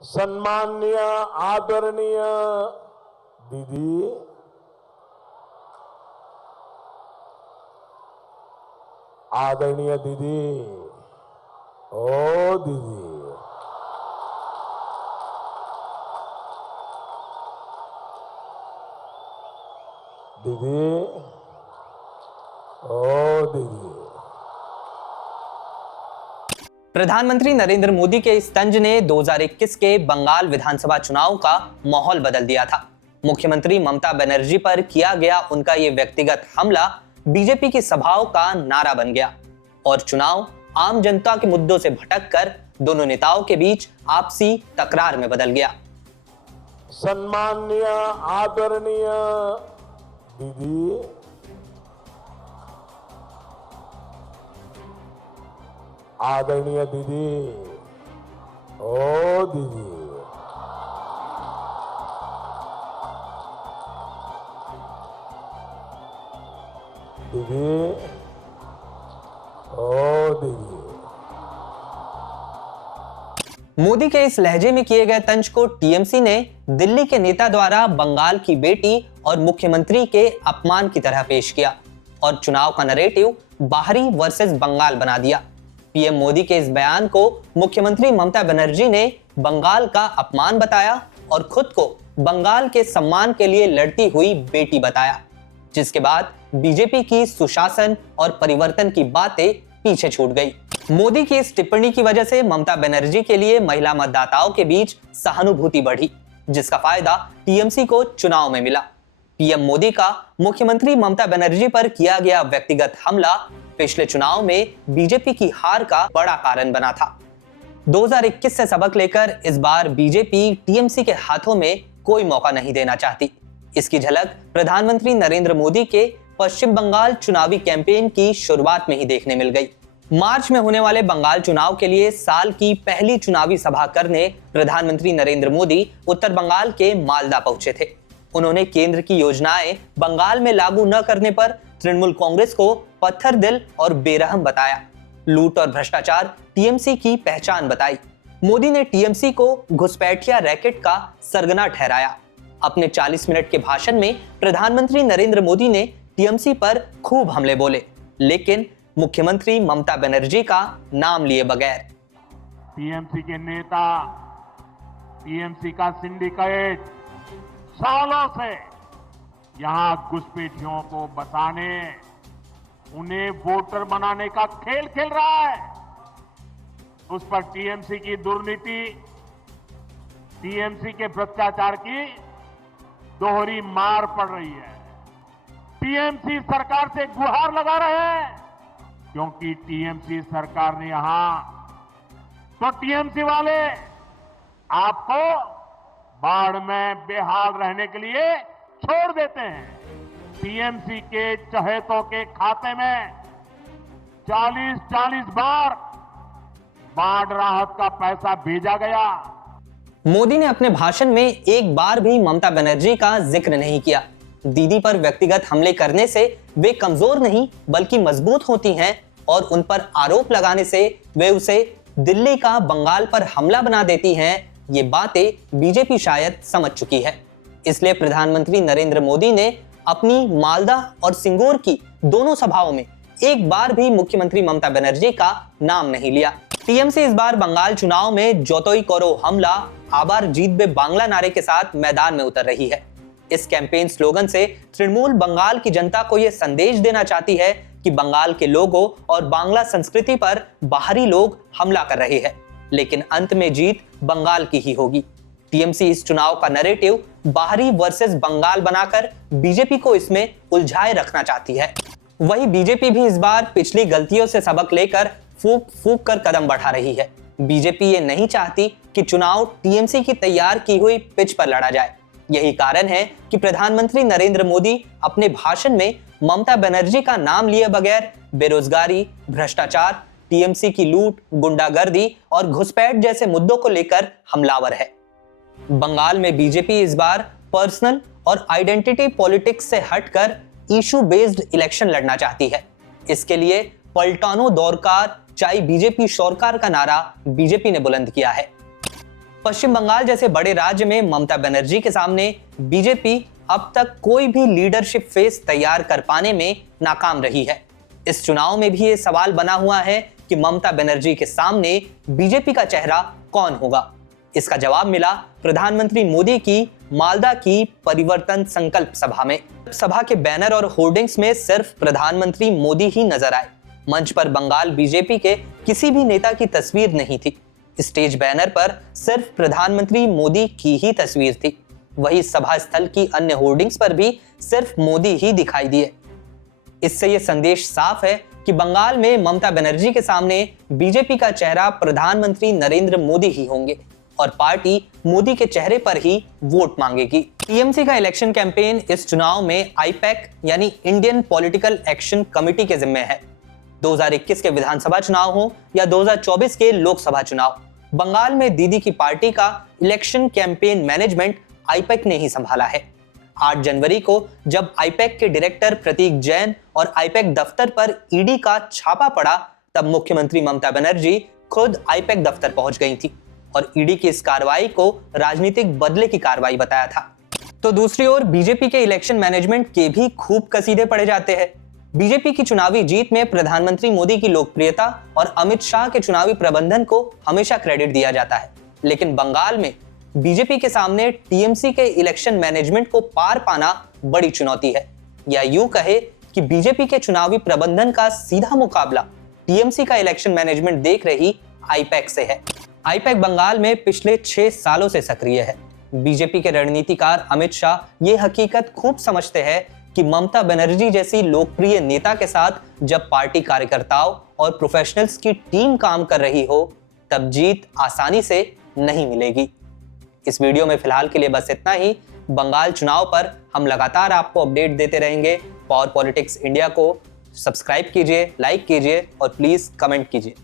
सम्माननीय आदरणीय दीदी, आदरणीय दीदी, ओ दीदी, दीदी, ओ दीदी। प्रधानमंत्री नरेंद्र मोदी के इस तंज ने 2021 के बंगाल विधानसभा चुनाव का माहौल बदल दिया था। मुख्यमंत्री ममता बनर्जी पर किया गया उनका ये व्यक्तिगत हमला बीजेपी की सभाओं का नारा बन गया और चुनाव आम जनता के मुद्दों से भटककर दोनों नेताओं के बीच आपसी तकरार में बदल गया। सम्माननीय आदरणीय दीदी, आदरणीय दीदी, ओ दीदी, दीदी, ओ दीदी। मोदी के इस लहजे में किए गए तंज को टीएमसी ने दिल्ली के नेता द्वारा बंगाल की बेटी और मुख्यमंत्री के अपमान की तरह पेश किया और चुनाव का नैरेटिव बाहरी वर्सेस बंगाल बना दिया। पीएम मोदी के इस बयान को मुख्यमंत्री ममता बनर्जी ने बंगाल का अपमान बताया और खुद को बंगाल के सम्मान के लिए लड़ती हुई बेटी बताया, जिसके बाद बीजेपी की सुशासन और परिवर्तन की बातें पीछे छूट गई। मोदी की इस टिप्पणी की वजह से ममता बनर्जी के लिए महिला मतदाताओं के बीच सहानुभूति बढ़ी, जिसका फायदा टीएमसी को चुनाव में मिला। पीएम मोदी का मुख्यमंत्री ममता बनर्जी पर किया गया व्यक्तिगत हमला पिछले चुनाव में बीजेपी की हार का बड़ा कारण बना था। 2021 से सबक लेकर इस बार बीजेपी टीएमसी के हाथों में कोई मौका नहीं देना चाहती। इसकी झलक प्रधानमंत्री नरेंद्र मोदी के पश्चिम बंगाल चुनावी कैंपेन की शुरुआत में ही देखने मिल गई। मार्च में होने वाले बंगाल चुनाव के लिए साल की पहली चुनावी सभा करने प्रधानमंत्री नरेंद्र मोदी उत्तर बंगाल के मालदा पहुंचे थे। उन्होंने केंद्र की योजनाएं बंगाल में लागू न करने पर तृणमूल कांग्रेस को पत्थर दिल और बेरहम बताया। लूट और भ्रष्टाचार टीएमसी की पहचान बताई। मोदी ने टीएमसी को घुसपैठिया रैकेट का सरगना ठहराया। अपने 40 मिनट के भाषण में प्रधानमंत्री नरेंद्र मोदी ने टीएमसी पर खूब हमले बोले, लेकिन मुख्यमंत्री ममता बनर्जी का नाम लिए बगैर। टीएमसी के नेता, टीएमसी का सिंडिकेट सालों से यहां घुसपैठियों को बसाने, उन्हें वोटर बनाने का खेल खेल रहा है। उस पर टीएमसी की दुर्नीति, टीएमसी के भ्रष्टाचार की दोहरी मार पड़ रही है। टीएमसी सरकार से गुहार लगा रहे हैं, क्योंकि टीएमसी सरकार ने यहां तो टीएमसी वाले आपको बाढ़ में बेहाल रहने के लिए छोड़ देते हैं। टीएमसी के चहेतों के खाते में 40-40 बार बाढ़ राहत का पैसा भेजा गया। मोदी ने अपने भाषण में एक बार भी ममता बनर्जी का जिक्र नहीं किया। दीदी पर व्यक्तिगत हमले करने से वे कमजोर नहीं बल्कि मजबूत होती हैं और उन पर आरोप लगाने से वे उसे दिल्ली का बंगाल पर हमला बना देती हैं। ये बातें बीजेपी शायद समझ चुकी है। इसलिए प्रधानमंत्री नरेंद्र मोदी ने अपनी मालदा और सिंगूर की दोनों सभाओं में एक बार भी मुख्यमंत्री ममता बनर्जी का नाम नहीं लिया। टीएमसी इस बार बंगाल चुनाव में जोतोई करो हमला आबार जीत बे बांग्ला नारे के साथ मैदान में उतर रही है। इस कैंपेन स्लोगन से तृणमूल बंगाल की जनता को यह संदेश देना चाहती है कि बंगाल के लोगों और बांग्ला संस्कृति पर बाहरी लोग हमला कर रहे हैं, लेकिन अंत में जीत बंगाल की ही होगी। टीएमसी इस चुनाव का नैरेटिव बाहरी वर्सेस बंगाल बनाकर बीजेपी को इसमें उलझाए रखना चाहती है। वही बीजेपी भी इस बार पिछली गलतियों से सबक लेकर फूक फूक कर कदम बढ़ा रही है। बीजेपी ये नहीं चाहती कि चुनाव टीएमसी की तैयार की हुई पिच पर लड़ा जाए। यही कारण है कि प्रधानमंत्री नरेंद्र मोदी अपने भाषण में ममता बनर्जी का नाम लिए बगैर बेरोजगारी, भ्रष्टाचार, टीएमसी की लूट, गुंडागर्दी और घुसपैठ जैसे मुद्दों को लेकर हमलावर है। बंगाल में बीजेपी इस बार पर्सनल और आइडेंटिटी पॉलिटिक्स से हटकर इशू बेस्ड इलेक्शन लड़ना चाहती है। इसके लिए पलटानो दौरकार चाहे बीजेपी शौरकार का नारा बीजेपी ने बुलंद किया है। पश्चिम बंगाल जैसे बड़े राज्य में ममता बनर्जी के सामने बीजेपी अब तक कोई भी लीडरशिप फेस तैयार कर पाने में नाकाम रही है। इस चुनाव में भी ये सवाल बना हुआ है कि ममता बनर्जी के सामने बीजेपी का चेहरा कौन होगा। इसका जवाब मिला प्रधानमंत्री मोदी की मालदा की परिवर्तन संकल्प सभा में। सभा के बैनर और होर्डिंग्स में सिर्फ प्रधानमंत्री मोदी ही नजर आए। मंच पर बंगाल बीजेपी के किसी भी नेता की तस्वीर नहीं थी। स्टेज बैनर पर सिर्फ प्रधानमंत्री मोदी की ही तस्वीर थी। वही सभा स्थल की अन्य होर्डिंग्स पर भी सिर्फ मोदी ही दिखाई दिए। इससे यह संदेश साफ है कि बंगाल में ममता बनर्जी के सामने बीजेपी का चेहरा प्रधानमंत्री नरेंद्र मोदी ही होंगे और पार्टी मोदी के चेहरे पर ही वोट मांगेगी। टीएमसी का इलेक्शन कैंपेन इस चुनाव में आईपैक यानी इंडियन पॉलिटिकल एक्शन कमेटी के जिम्मे है। 2021 के विधानसभा चुनाव हो या 2024 के लोकसभा चुनाव, बंगाल में दीदी की पार्टी का इलेक्शन कैंपेन मैनेजमेंट आईपैक ने ही संभाला है। 8 जनवरी को जब आईपैक के डायरेक्टर प्रतीक जैन और आईपैक दफ्तर पर ईडी का छापा पड़ा, तब मुख्यमंत्री ममता बनर्जी खुद आईपैक दफ्तर पहुंच गई थी और ईडी की इस कार्रवाई को राजनीतिक बदले की कार्रवाई बताया था। तो दूसरी ओर बीजेपी के इलेक्शन मैनेजमेंट के भी खूब कसीदे पड़े जाते हैं। बीजेपी की चुनावी जीत में प्रधानमंत्री मोदी की लोकप्रियता और अमित शाह के चुनावी प्रबंधन को हमेशा क्रेडिट दिया जाता है, लेकिन बंगाल में बीजेपी के सामने टीएमसी के इलेक्शन मैनेजमेंट को पार पाना बड़ी चुनौती है। या यूं कहे कि बीजेपी के चुनावी प्रबंधन का सीधा मुकाबला टीएमसी का इलेक्शन मैनेजमेंट देख रही आईपैक से है। आईपैक बंगाल में पिछले 6 सालों से सक्रिय है। बीजेपी के रणनीतिकार अमित शाह ये हकीकत खूब समझते हैं कि ममता बनर्जी जैसी लोकप्रिय नेता के साथ जब पार्टी कार्यकर्ताओं और प्रोफेशनल्स की टीम काम कर रही हो, तब जीत आसानी से नहीं मिलेगी। इस वीडियो में फिलहाल के लिए बस इतना ही। बंगाल चुनाव पर हम लगातार आपको अपडेट देते रहेंगे। पावर पॉलिटिक्स इंडिया को सब्सक्राइब कीजिए, लाइक कीजिए और प्लीज कमेंट कीजिए।